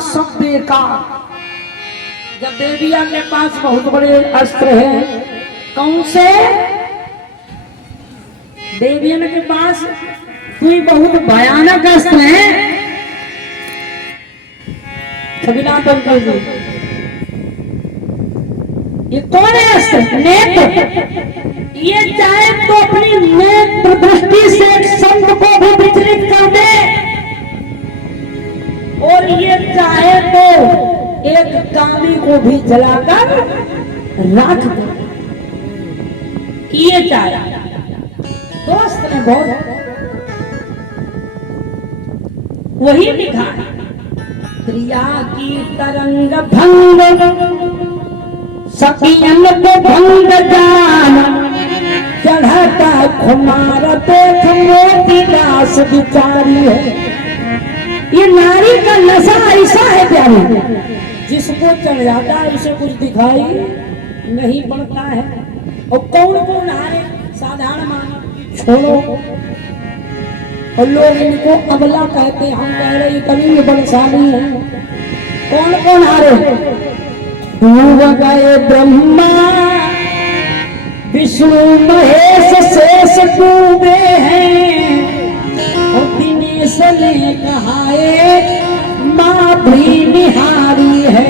सब बेकार। जब देविया के पास बहुत बड़े अस्त्र हैं, कौन से? देवियन के पास कोई बहुत भयानक अस्त्र है। छविनाथ अंकल जी, ये कौन है अस्त्र? नेत्र। ये चाहे तो अपनी नेत्र दृष्टि से एक संत को भी विचलित कर दे, और ये चाहे तो एक काली को भी जलाकर राख दे। ये चाहे दोस्त ने बहुत वही लिखा, क्रिया की तरंग भंग सखियन को भंग जान, चढ़ता खुमार देख मोती दास बिचारी है। ये नारी का नशा ऐसा है प्यारी, जिसको चढ़ जाता है उसे कुछ दिखाई नहीं पड़ता है। और कौन कौन हारे? साधारण मानव छोड़ो, और लोग इनको अबला कहते, हम कह रहे कभी बलशाली है। कौन कौन हारे? डूब गए ब्रह्मा विष्णु महेश शेष डूबे हैं, और दिनेश ने कहा माँ भी निहारी है।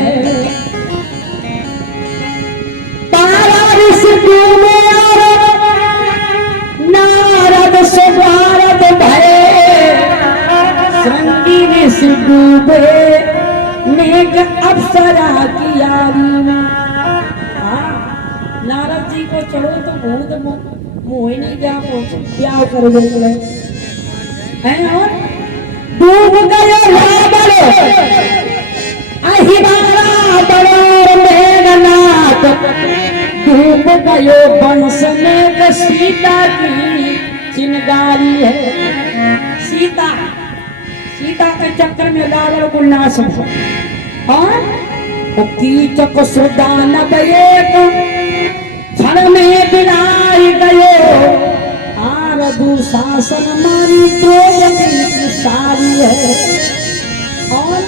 तारा ऋषि डूबे और नारद सुभारद भये, श्रृंगी ऋषि डूबे मेघ अप्सरा की यारी में। नारद जी को चढ़ो तो भूत मुँह ही नहीं जा क्या कर गए हैं। और डूब गए रावण अहिरारा बड़ो मेघनाथ, डूब गयो वंश में सीता की चिंगारी है। सीता के चक्कर में रावण को नाश हुआ, और कीचक सुदानव एक क्षण में बिनाई गयो, आरदू शासन मारी तो सारी है। और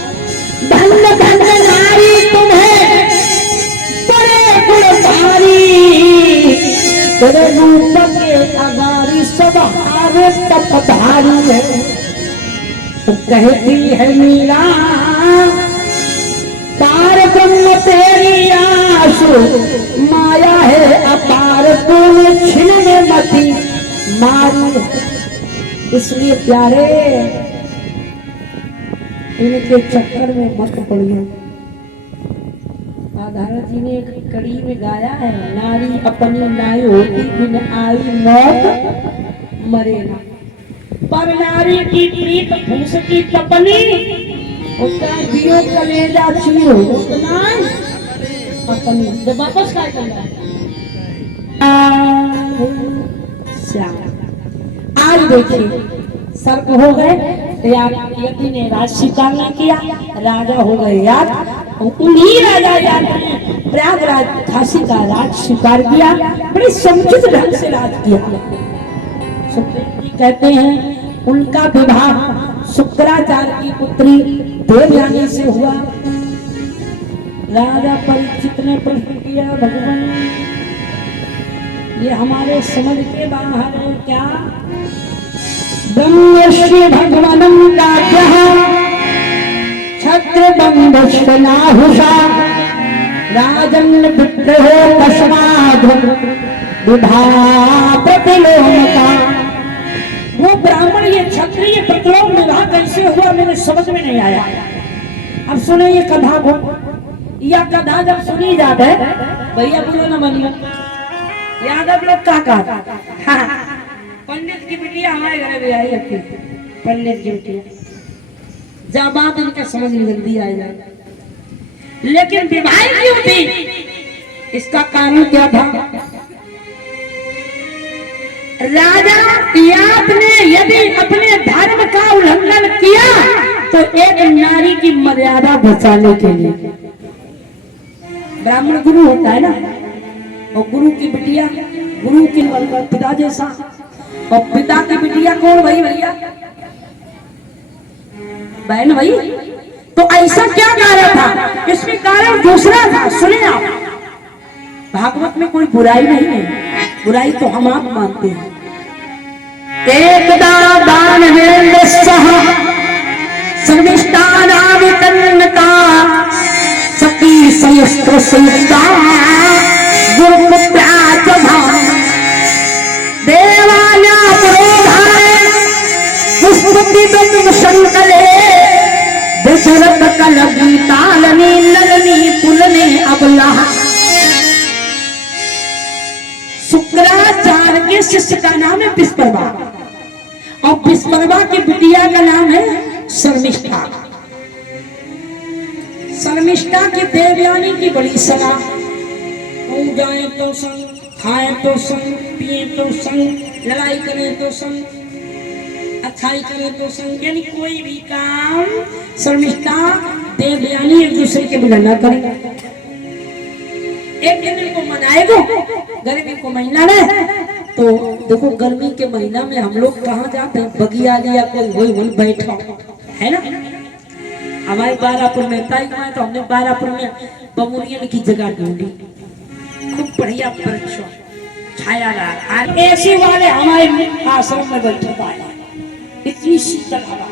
धन धन नारी तुम्हें बड़े गुणधारी, तेरे रूप के अगारी सब हारे तपधारी है। तो कहती है मीरा पार ब्रह्म तेरी आशु, माया है अपार तूने छिन में मती मारी। इसलिए प्यारे इनके चक्कर में मत पड़ियो। आधारा जी ने एक कड़ी में गाया है, नारी अपनी नाई होती बिन आई मौत मरे ना, पर नारी की प्रीत फूस की तपनी, उसका दियो कलेजा छीनो उतना अपनी। जब वापस क्या करना है? आज देखिए सर्प हो गए, यदि ने राज स्वीकार नहीं किया, राजा हो गए याद, उन्हीं राजा याद ने प्रयागराज काशी का राज स्वीकार किया, बड़े समुचित ढंग से राज किया। कहते हैं उनका विवाह शुक्राचार्य की पुत्री देवयानी से हुआ। राजा परीक्षित ने प्रश्न किया, भगवान ये हमारे समझ के बाहर है क्या? ब्रह्मश्री भगवानम का छत्र बंधुषा राजन विग्रहो कस्माद् विभा प्रतिलोमता। वो ब्राह्मण ये क्षत्रिय प्रतिलोम विवाह कैसे हुआ मेरे समझ में नहीं आया। अब सुने ये कथा को, यह कथा जब सुनी जाए भैया बोलो ना बनिया यादव लोग का कहा पंडित की बिटिया हमारे घर में आई थी, पंडित की बिटिया जब बात इनका समझ में जल्दी आ जाए, लेकिन विवाह क्यों थी? इसका कारण क्या था? राजा याद ने यदि अपने धर्म का उल्लंघन किया तो एक नारी की मर्यादा बचाने के लिए, ब्राह्मण गुरु होता है ना, और गुरु की बिटिया गुरु की पिता जैसा, और पिता की बिटिया कौन भाई? भैया बहन भाई। तो ऐसा क्या इसमें कारण दूसरा था, सुने आप। भागवत में कोई बुराई नहीं है, बुराई तो हम आप मानते हैं। एकदा दानवेन्द्रस्सह सर्विष्टानावितन्नता सती सहस्त्र संयुक्ता गुरुपुत्रा च भाम देवाना पुरोधाय पुष्पतिदं शंकले दशरथ कलगी तालनी ललनी पुलने अबला। शुक्राचार्य के शिष्य का नाम है विस्परवा और विस्परवा की बिटिया का नाम है शर्मिष्ठा। शर्मिष्ठा की देवयानी की बड़ी सलाह, जाए तो संग, खाए तो संग, पिए तो संग, लड़ाई करें तो संग, अच्छाई करें तो संग, यानी कोई भी काम शर्मिष्ठा देवयानी एक दूसरे के बिना न करें। एक दिन को मनाएगो, गर्मी को महीना में, तो देखो गर्मी के महीना में हम लोग कहाँ जाते हैं, बगिया लिया कोई वही वही बैठा है ना। हमारे बारापुर में ताई में, तो हमने बारापुर में बमुनियन की जगह ढूंढी, खूब बढ़िया वृक्ष छाया रहा, ऐसे वाले हमारे आश्रम में बैठे पाए, इतनी शीतल हवा।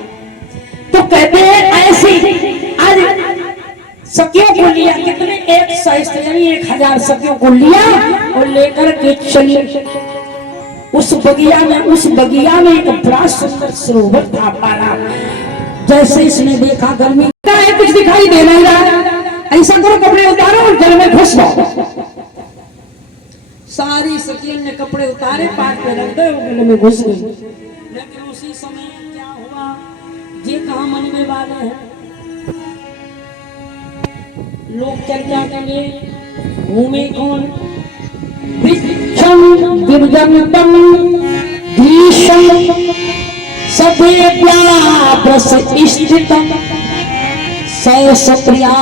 तो कहते हैं ऐसी आज सखियों को लिया, कितने 100 सखियों को लिया और लेकर के चली उस बगिया में। उस बगिया में एक बड़ा सुंदर सरोवर था पारा। जैसे इसने देखा गर्मी का है, कुछ दिखाई दे नहीं रहा, ऐसा करो कपड़े उतारो और जल में घुस जाओ। सारी सखियों ने कपड़े उतारे, पाट पे रख दे, गले में घुस गई। लेकिन उसी समय क्या हुआ, ये कहा मन में वाले हैं, लोग चर्चा करेंगे घूमे कौन, वृक्षम गिरजंतम भीषम सदेव्याभ्रसस्थितम सयसप्रिया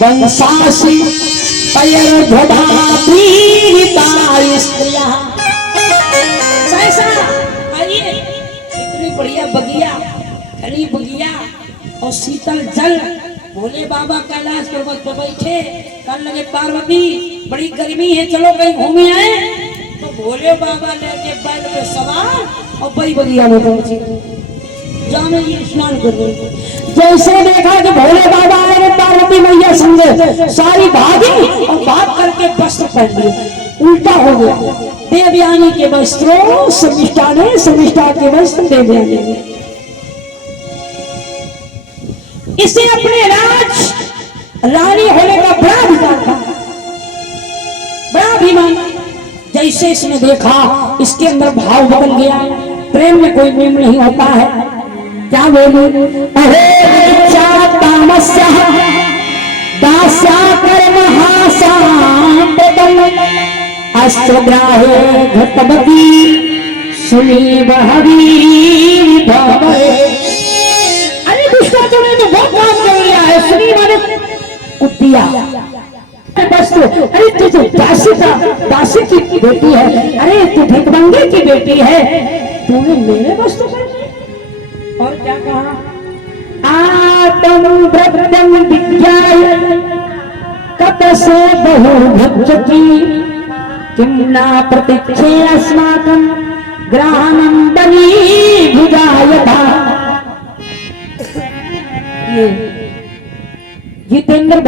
वंशासि पयर्ध्वधा पीड़िता स्त्रिया। आइए, इतनी बढ़िया बगिया, घनी बगिया और शीतल जल। भोले बाबा कैलाश पर्वत पर बैठे, कल लगे पार्वती बड़ी गर्मी है, चलो कहीं घूमे आए। तो भोले बाबा लेके बैल पे सवार और बड़ी बगिया में पहुंचे, जाने ये स्नान कर रहे। जैसे देखा कि भोले बाबा आए, पार्वती मैया संगे सारी भागी और भाग करके वस्त्र पहन लिए, उल्टा हो गया। देवयानी के वस्त्रों शर्मिष्ठा ने, शर्मिष्ठा के वस्त्र देवयानी ने। इसे अपने रानी होने का बड़ा अधिकार था, बड़ा अभिमान। जैसे इसने देखा, इसके अंदर भाव बदल गया। प्रेम में कोई नियम नहीं होता है। क्या बोलूं, अहे दासा कर्म अस्त्रग्राहे घटवती सुनी बहरी भवे। अरे दुष्टा तुमने तो बहुत काम कर लिया है। सुनी माने कुतिया, अरे तू तो दासी की बेटी है, अरे तू भिखमंगे की बेटी है, तूने मेरे वस्तु कर दिए। और क्या कहा, आत्म व्रतम विज्ञाय कतसे बहु भक्षति किन्ना प्रतीक्षे अस्माकं ग्रहणं बली भुजायथा। ये जितेंद्र